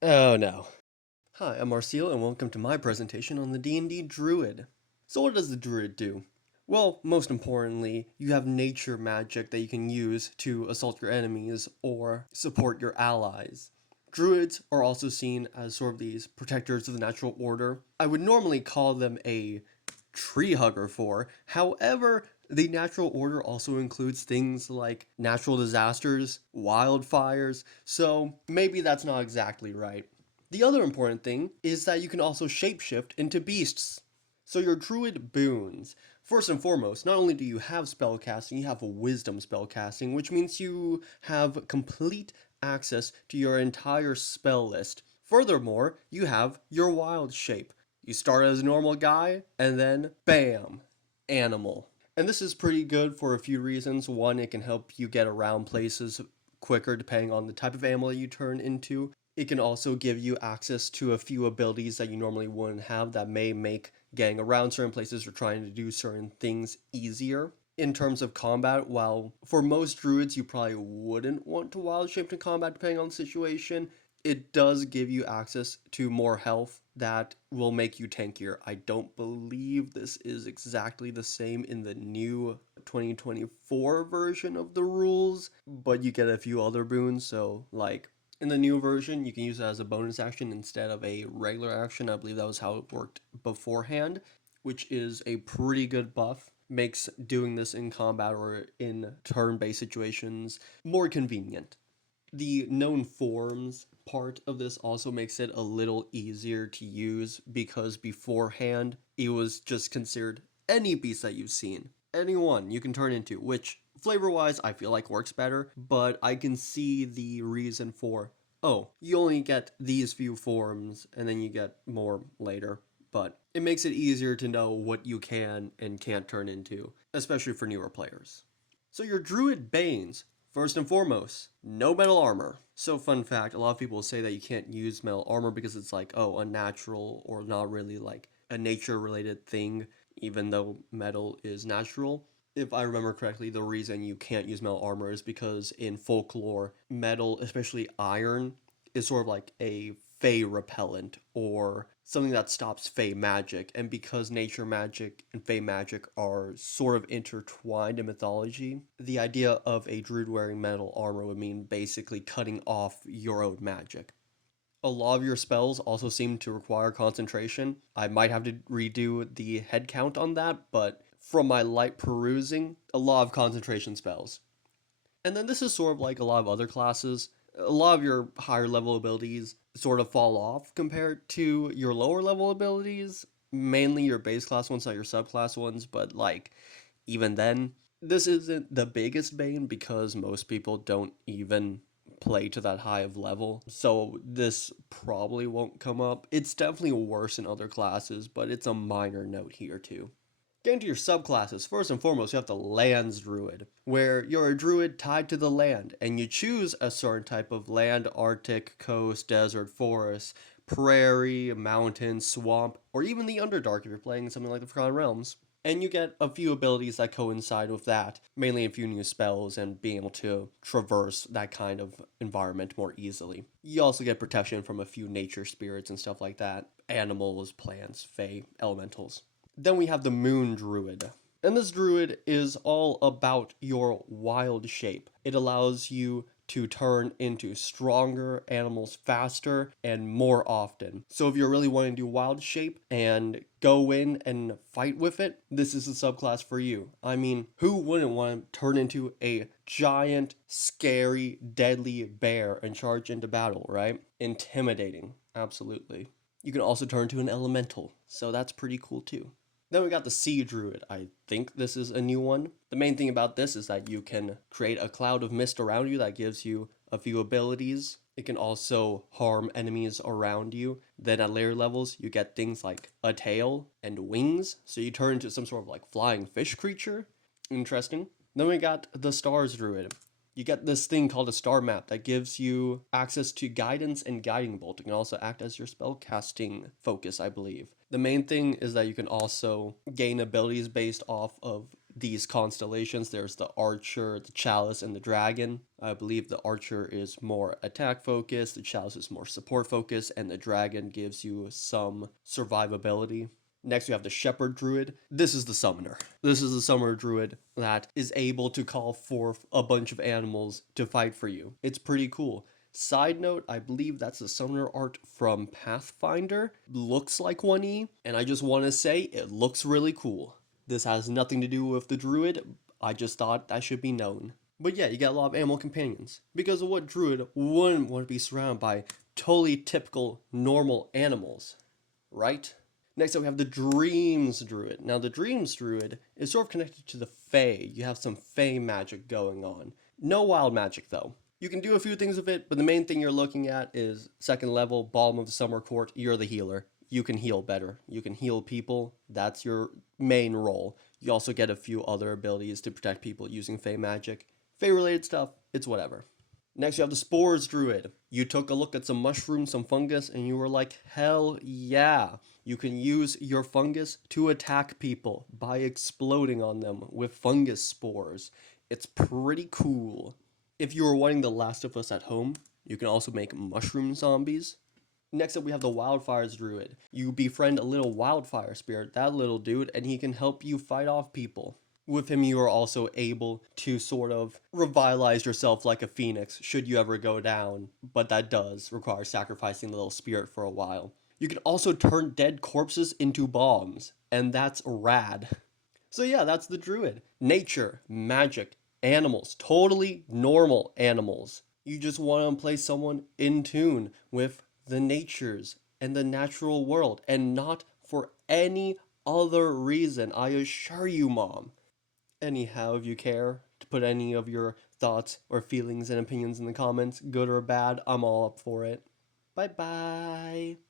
Oh no. Hi, I'm Marcio and welcome to my presentation on the D&D Druid. So what does the Druid do? Well, most importantly, you have nature magic that you can use to assault your enemies or support your allies. Druids are also seen as sort of these protectors of the natural order. I would normally call them a tree hugger for. However, the natural order also includes things like natural disasters, wildfires, so maybe that's not exactly right. The other important thing is that you can also shapeshift into beasts. So your druid boons. First and foremost, not only do you have spellcasting, you have wisdom spellcasting, which means you have complete access to your entire spell list. Furthermore, you have your wild shape. You start as a normal guy, and then bam, animal. And this is pretty good for a few reasons. One, it can help you get around places quicker depending on the type of animal you turn into. It can also give you access to a few abilities that you normally wouldn't have that may make getting around certain places or trying to do certain things easier. In terms of combat, while for most druids you probably wouldn't want to wild shape in combat depending on the situation, it does give you access to more health that will make you tankier. I don't believe this is exactly the same in the new 2024 version of the rules, but you get a few other boons. So, like in the new version, you can use it as a bonus action instead of a regular action. I believe that was how it worked beforehand, which is a pretty good buff. Makes doing this in combat or in turn based situations more convenient. The known forms part of this also makes it a little easier to use because beforehand it was just considered any beast that you've seen. Anyone you can turn into, which flavor wise I feel like works better, but I can see the reason for, oh, you only get these few forms and then you get more later. But it makes it easier to know what you can and can't turn into, especially for newer players. So your Druid Banes, first and foremost, no metal armor. So fun fact, a lot of people say that you can't use metal armor because it's like, oh, unnatural or not really like a nature related thing, even though metal is natural. If I remember correctly, the reason you can't use metal armor is because in folklore, metal, especially iron, is sort of like a fey repellent or something that stops fey magic. And because nature magic and fey magic are sort of intertwined in mythology, the idea of a druid wearing metal armor would mean basically cutting off your own magic. A lot of your spells also seem to require concentration. I might have to redo the head count on that, but from my light perusing, a lot of concentration spells. And then this is sort of like a lot of other classes. A lot of your higher level abilities sort of fall off compared to your lower level abilities. Mainly your base class ones, not your subclass ones, but like even then, this isn't the biggest bane because most people don't even play to that high of level. So this probably won't come up. It's definitely worse in other classes, but it's a minor note here too. Getting to your subclasses, first and foremost, you have the Lands Druid, where you're a druid tied to the land, and you choose a certain type of land: Arctic, coast, desert, forest, prairie, mountain, swamp, or even the Underdark if you're playing something like the Forgotten Realms. And you get a few abilities that coincide with that, mainly a few new spells and being able to traverse that kind of environment more easily. You also get protection from a few nature spirits and stuff like that: animals, plants, fae, elementals. Then we have the Moon Druid. And this druid is all about your wild shape. It allows you to turn into stronger animals faster and more often. So if you're really wanting to do wild shape and go in and fight with it, this is a subclass for you. I mean, who wouldn't want to turn into a giant, scary, deadly bear and charge into battle, right? Intimidating, absolutely. You can also turn to an elemental, so that's pretty cool too. Then we got the Sea Druid. I think this is a new one. The main thing about this is that you can create a cloud of mist around you that gives you a few abilities. It can also harm enemies around you. Then at later levels, you get things like a tail and wings, so you turn into some sort of like flying fish creature. Interesting. Then we got the Stars Druid. You get this thing called a star map that gives you access to guidance and guiding bolt. It can also act as your spell casting focus, I believe. The main thing is that you can also gain abilities based off of these constellations. There's the Archer, the Chalice, and the Dragon. I believe the Archer is more attack focused, the Chalice is more support focused, and the Dragon gives you some survivability. Next, we have the Shepherd Druid. This is the Summoner. This is the Summoner Druid that is able to call forth a bunch of animals to fight for you. It's pretty cool. Side note, I believe that's the Summoner art from Pathfinder. Looks like 1E, and I just want to say it looks really cool. This has nothing to do with the Druid. I just thought that should be known. But yeah, you get a lot of animal companions. Because of what Druid wouldn't want to be surrounded by totally typical, normal animals, right? Next up, we have the Dreams Druid. Now, the Dreams Druid is sort of connected to the Fae. You have some Fae magic going on. No wild magic, though. You can do a few things with it, but the main thing you're looking at is second level, bottom of the Summer Court. You're the healer. You can heal better. You can heal people. That's your main role. You also get a few other abilities to protect people using Fae magic. Fae-related stuff, it's whatever. Next, you have the Spores Druid. You took a look at some mushrooms, some fungus, and you were like, hell yeah. You can use your fungus to attack people by exploding on them with fungus spores. It's pretty cool. If you were wanting The Last of Us at home, you can also make mushroom zombies. Next up, we have the Wildfires Druid. You befriend a little wildfire spirit, that little dude, and he can help you fight off people. With him, you are also able to sort of revitalize yourself like a phoenix should you ever go down, but that does require sacrificing the little spirit for a while. You can also turn dead corpses into bombs, and that's rad. So yeah, that's the Druid. Nature, magic, animals, totally normal animals. You just want to play someone in tune with the natures and the natural world, and not for any other reason, I assure you, Mom. Anyhow, if you care to put any of your thoughts or feelings and opinions in the comments, good or bad, I'm all up for it. Bye bye.